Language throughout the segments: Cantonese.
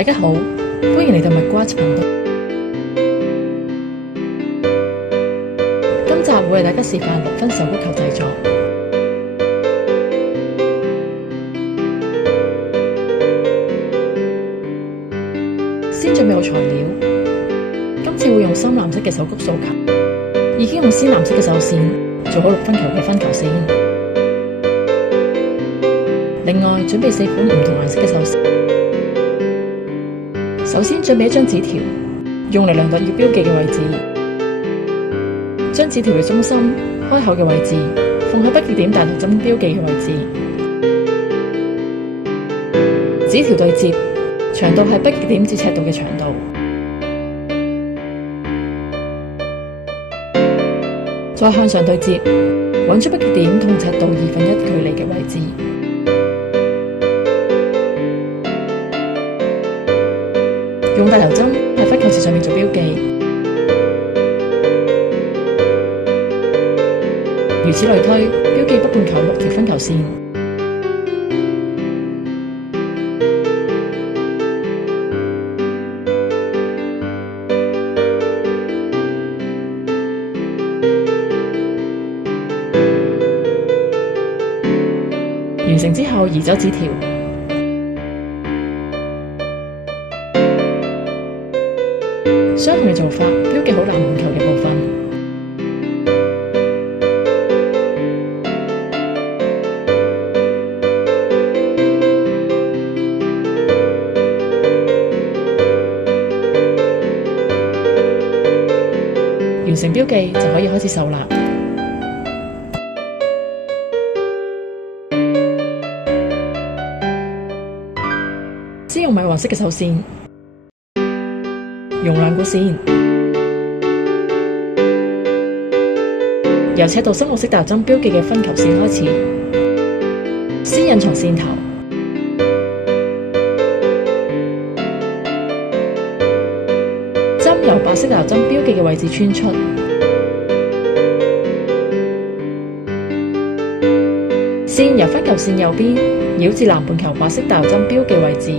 大家好，歡迎嚟到蜜瓜頻道。今集會為大家示範6分手工球製作。先準備好材料，今次會用深藍色嘅手工塑球，已經用鮮藍色嘅手線做好6分球嘅分球線。另外準備4款唔同顏色嘅手線。首先準備一張紙條，用嚟量度要標記嘅位置。將紙條嘅中心開口嘅位置放喺北極點大頭針標記嘅位置。紙條對接，長度係北極點至赤道嘅長度。再向上對接，揾出北極點同赤道1/2距離嘅位置。用大頭針喺分球線上面做標記，如此類推，標記北半球6條分球線。完成之後，移走紙條。相同嘅做法，標記好南半球嘅部分。完成標記就可以開始繡啦。先用米黃色嘅手線。用兩股線，由赤道深綠色大頭針標記嘅分球線開始，先隱藏線頭，針由白色大頭針標記嘅位置穿出，線由分球線右邊繞至南半球白色大頭針標記位置。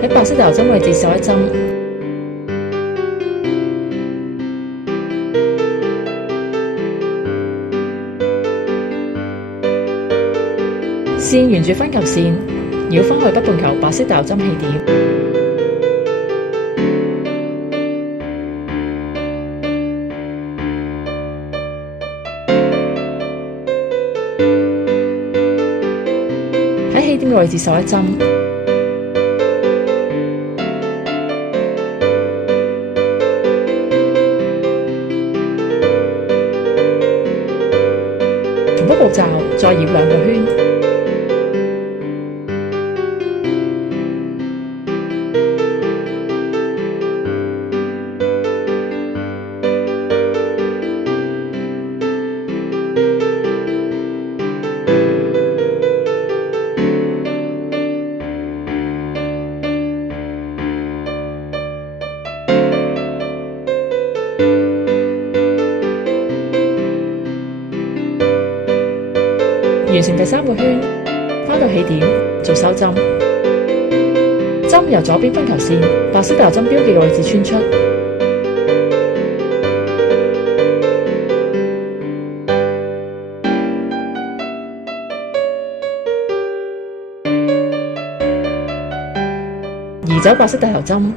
喺白色大頭針位置繡一針，線沿住分球線繞返去北半球白色大頭針起點，喺起點嘅位置繡一針。重複步驟，再繞2個圈。完成第3個圈，返到起點做收針，針由左邊分球線白色大頭針標記嘅位置穿出，移走白色大頭針，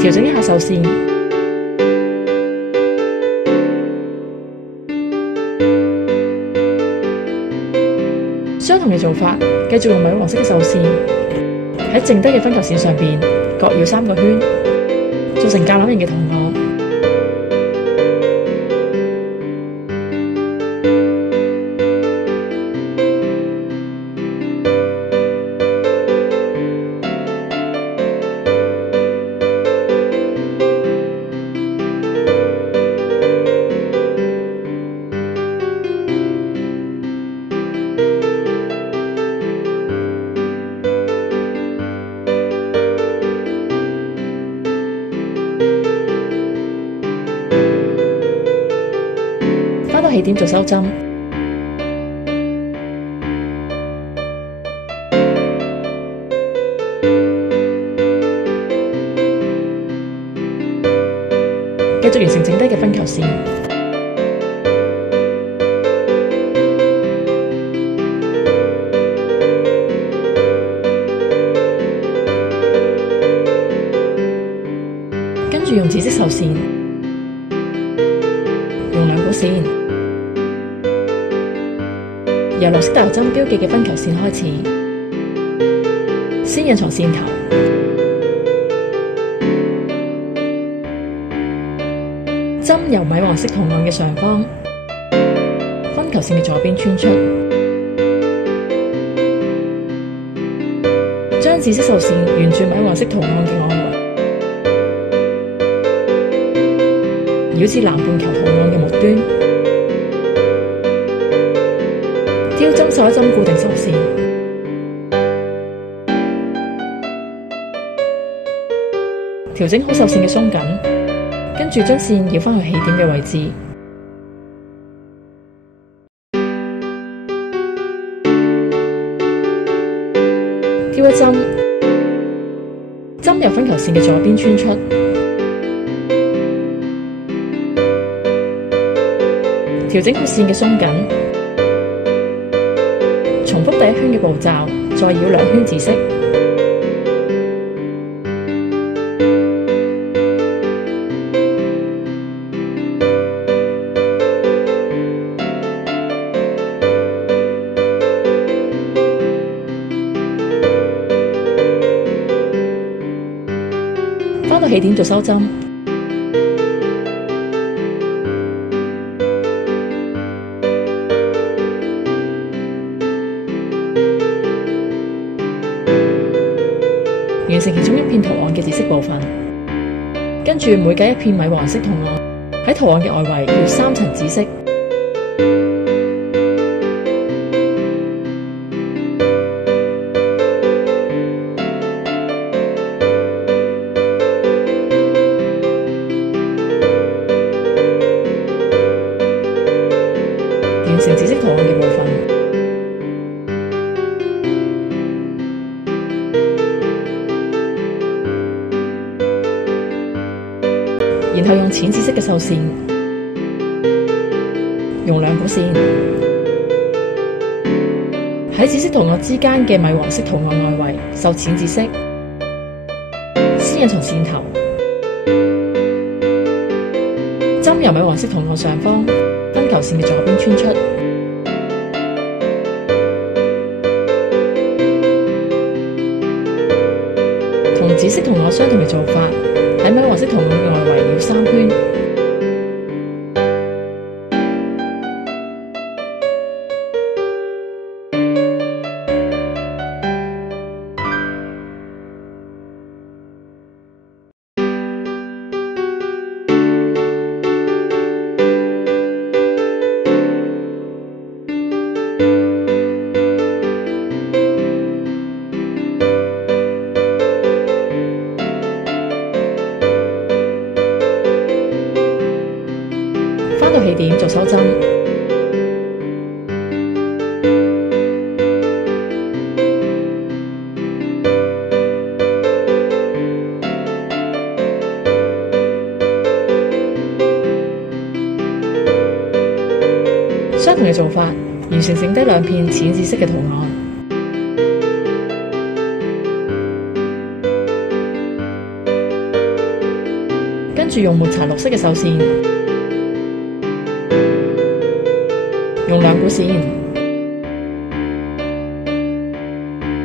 調整一下繡線。相同嘅做法，繼續用米黃色嘅繡線喺剩低嘅分球線上邊各繞3個圈，做成橄欖形嘅圖案。點做收針。繼續完成剩低嘅分球線。跟住用紫色繡線，用兩股線，由綠色大頭針標記嘅分球線開始，先印藏線頭，針由米黃色圖案嘅上方，分球線嘅左邊穿出，將紫色繡線沿住米黃色圖案嘅外圍，繞至南半球圖案嘅末端，挑針手一針固定繡線，調整好繡線嘅鬆緊，跟住將線繞返去起點嘅位置，挑一針，針由分球線嘅左邊穿出，調整好線嘅鬆緊，重複第一圈嘅步驟，再繞兩圈紫色，返到起點做收針。完成其中一片圖案嘅紫色部分，跟住每隔一片米黃色圖案，喺圖案嘅外圍要3層紫色，完成紫色圖案嘅部分。然後用淺紫色嘅繡線，用兩股線喺紫色圖案之間嘅米黃色圖案外圍繡淺紫色，先印藏線頭，針由米黃色圖案上方分球線嘅左邊穿出，同紫色圖案相同嘅做法。喺米黃色圖案嘅外圍繞3圈，返到起點做收針。相同嘅做法，完成剩低兩片淺紫色嘅圖案。跟住用抹茶綠色嘅繡線，用兩股線，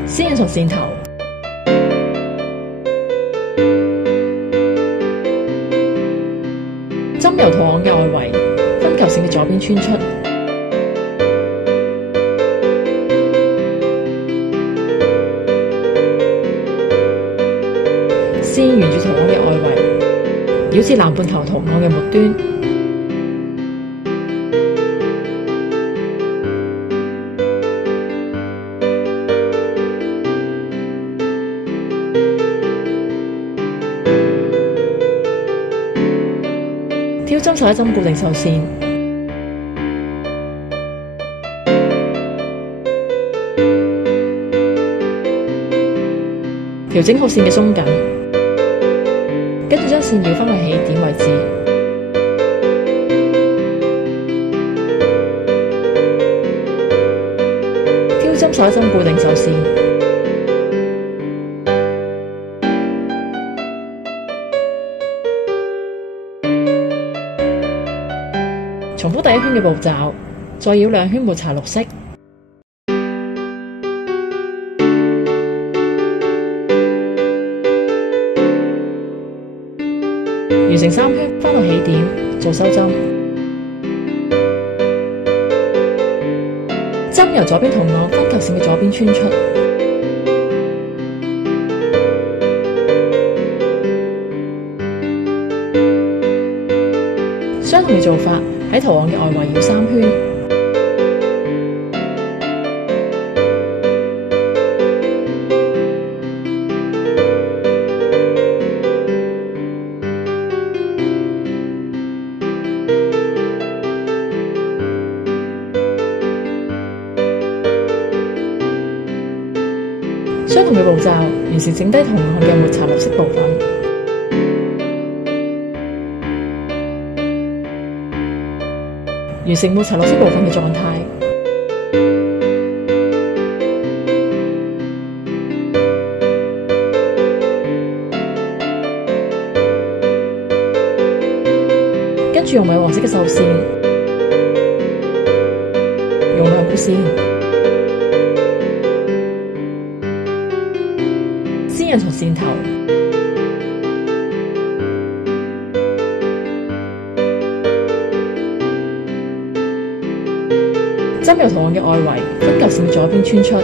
先印藏線頭，針由圖案嘅外圍分球線嘅左邊穿出，線沿住圖案嘅外圍繞至南半球圖案嘅末端，挑針手一針固定繡線，調整好線嘅鬆緊，跟住將線繞返去起點位置，挑針手一針固定手線，重複第一圈嘅步驟，再繞2圈抹茶綠色。完成3圈，返到起點做收針，針由左邊圖案分球線嘅左邊穿出，相同嘅做法喺圖案嘅外圍繞3圈。相同嘅步驟，完成剩低圖案嘅抹茶綠色部分。完成抹茶綠色部分嘅狀態。跟住用米黃色嘅繡線，用2股線。先印從線頭，針由圖案嘅外圍分球線左邊穿出，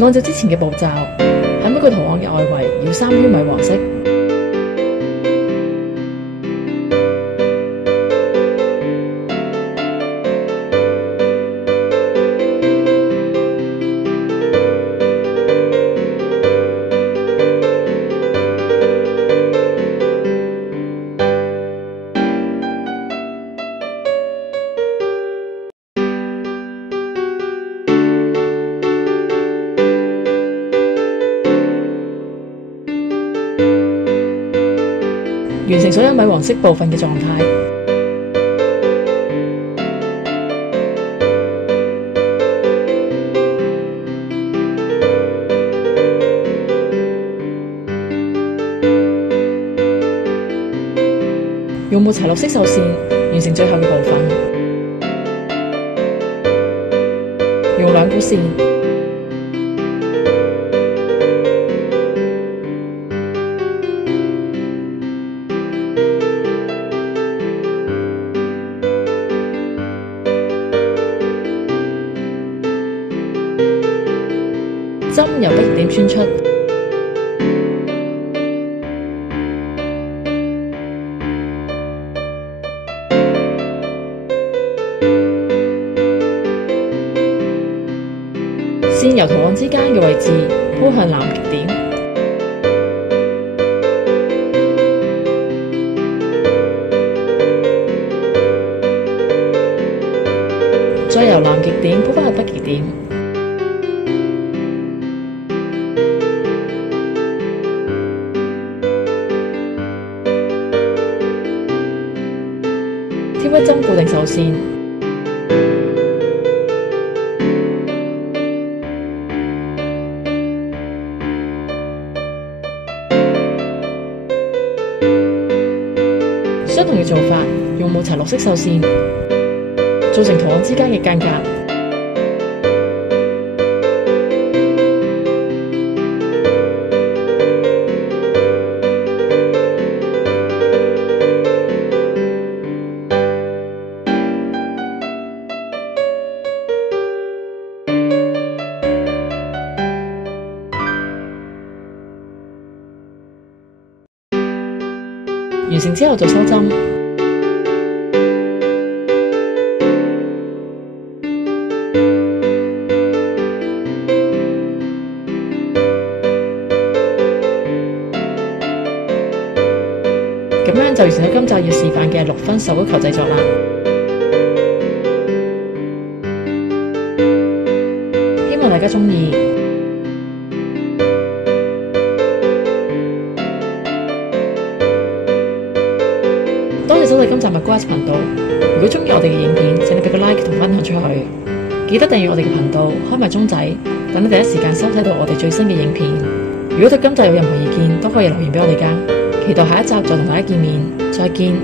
按照之前嘅步驟，喺每個圖案嘅外圍繞3圈米黃色。完成所有米黃色部分嘅狀態。用抹茶綠色繡線完成最後嘅部分，用2股線。針由筆點穿出，線由圖案之間嘅位置鋪向南極點，再由南極點鋪返去北極點。挑一針固定手線，相同嘅做法，用抹茶綠色繡線造成圖案之間嘅間隔。完成之後就收針，咁樣就完成咗今集要示範嘅6分手工球製作啦。大家鍾意。多謝收睇今集麥瓜子頻道。如果鍾意我哋嘅影片，請你俾個 like 同分享出去。記得訂閱我哋嘅頻道，開埋鐘仔，等你第一時間收睇到我哋最新嘅影片。如果對今集有任何意見，都可以留言俾我哋㗎。期待下一集再同大家見面，再見。